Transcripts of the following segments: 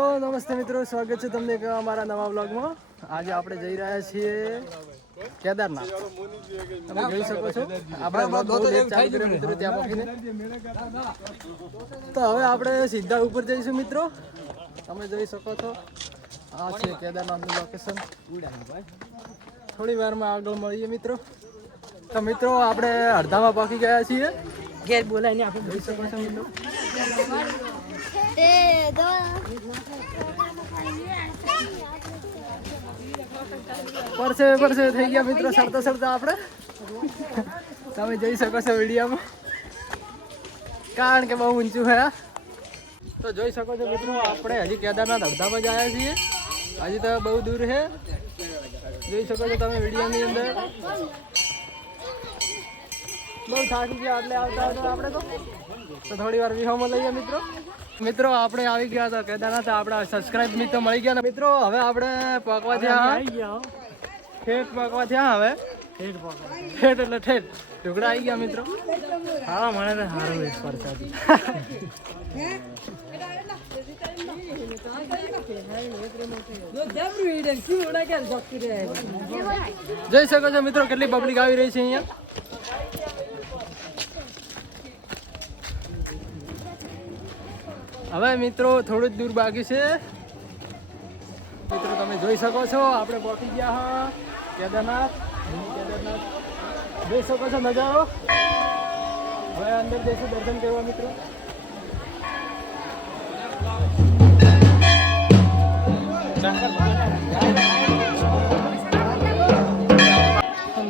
તો નમસ્તે મિત્રો, સ્વાગત છે તમને અમારા નવા વ્લોગમાં। આજે આપણે જઈ રહ્યા છીએ કેદારનાથ। તમે જોઈ શકો છો આપણે વ્લોગ બહુ લેટ ચાલુ કર્યો મિત્રો ત્યાં પહોંચીને। તો હવે આપણે સીધા ઉપર જઈશું મિત્રો। તમે જોઈ શકો છો આ છે કેદારનાથનું લોકેશન। થોડી વારમાં આગળ મળીએ મિત્રો। તો મિત્રો આપણે અડધામાં પહોંચી ગયા છીએ। ઘેર બોલાવીને આપણે જોઈ શકો છો મિત્રો। પરસે થઈ ગયા મિત્રો સરતા સરતા આપણે। તમે જોઈ શકો છો વિડીયોમાં, કારણ કે બહુ ઊંચું છે। તો જોઈ શકો છો મિત્રો આપણે હજી કેદારનાથ અડધામાં જ આવ્યા છીએ, હજી તો બહુ દૂર છે। જોઈ શકો છો તમે વિડીયોની અંદર। બહુ થાકી ગયા એટલે આવતા આપણે તો થોડી વાર વિહોમાં લઈએ મિત્રો આપણે આવી ગયા હતા કેદારનાથ। આપણા સબસ્ક્રાઇબ મિત્રો મળી ગયા ને મિત્રો। હવે આપણે પકવા થયા, ઠેઠ પકવા થયા। હવે ઠેઠ એટલે ઠેઠ ઢુકડા આવી ગયા મિત્રો। હા મને તો સારું પરસાદી। જોઈ શકો છો મિત્રો કેટલી પબ્લિક આવી રહી છે અહીંયા। હવે મિત્રો થોડું જ દૂર બાકી છે મિત્રો। તમે જોઈ શકો છો આપણે પહોંચી ગયા હા કેદારનાથ। જોઈ શકો છો નજારો। હવે અંદર જઈશું દર્શન કરવા મિત્રો।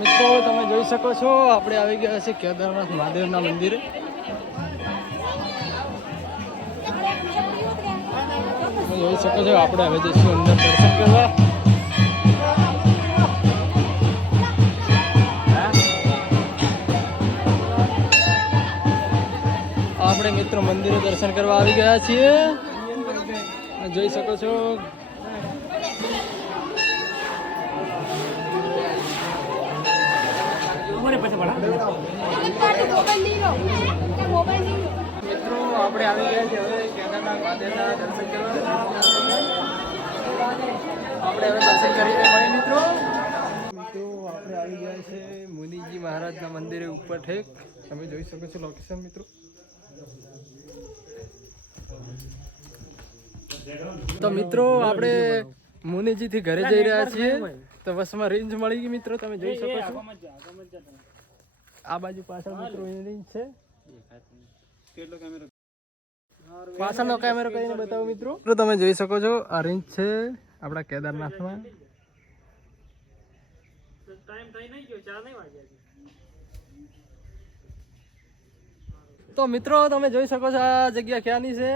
મિત્રો તમે જોઈ શકો છો આપણે આવી ગયા છે કેદારનાથ મહાદેવના મંદિરે। જોઈ શકો છો આપણે હવે જઈશું અંદર દર્શન કરવા। આપણે મિત્રો મંદિરે દર્શન કરવા આવી ગયા છીએ। જોઈ શકો છો મિત્રો આપણે આવી ગયા છીએ હવે કેદારનાથ મહાદેવના દર્શન કરવા। આપણે હવે દર્શન કરીને મળીએ મિત્રો। આપણે આવી ગયા છે મુનિજી મહારાજના મંદિરે ઉપર ઠેક। તમે જોઈ શકો છો લોકેશન મિત્રો। તો મિત્રો આપણે મુનિજીથી ઘરે જઈ રહ્યા છીએ। તો બસમાં રેન્જ મળી ગઈ મિત્રો। તમે જોઈ શકો છો આ બાજુ પાછળ મિત્રો રેન્જ છે। પાછળનો કેમેરો કરીને બતાવો મિત્રો। તમે જોઈ શકો છો આ રેન્જ છે આપણા કેદારનાથમાં। તો મિત્રો તમે જોઈ શકો છો આ જગ્યા ક્યાંની છે।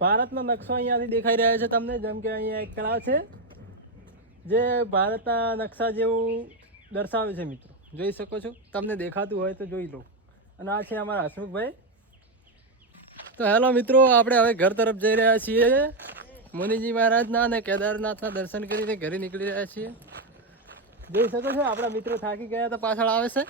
ભારતનો નકશો અહીંયાથી દેખાઈ રહ્યો છે તમને। જેમ કે અહીંયા એક તળાવ છે જે ભારતના નકશા જેવું દર્શાવે છે મિત્રો। જોઈ શકો છો, તમને દેખાતું હોય તો જોઈ લો। અને આ છે અમારા હસમુખભાઈ। તો હેલો મિત્રો આપણે હવે ઘર તરફ જઈ રહ્યા છીએ। મુનિજી મહારાજના અને કેદારનાથના દર્શન કરીને ઘરે નીકળી રહ્યા છીએ। જોઈ શકો છો આપણા મિત્રો થાકી ગયા તો પાછળ આવે છે।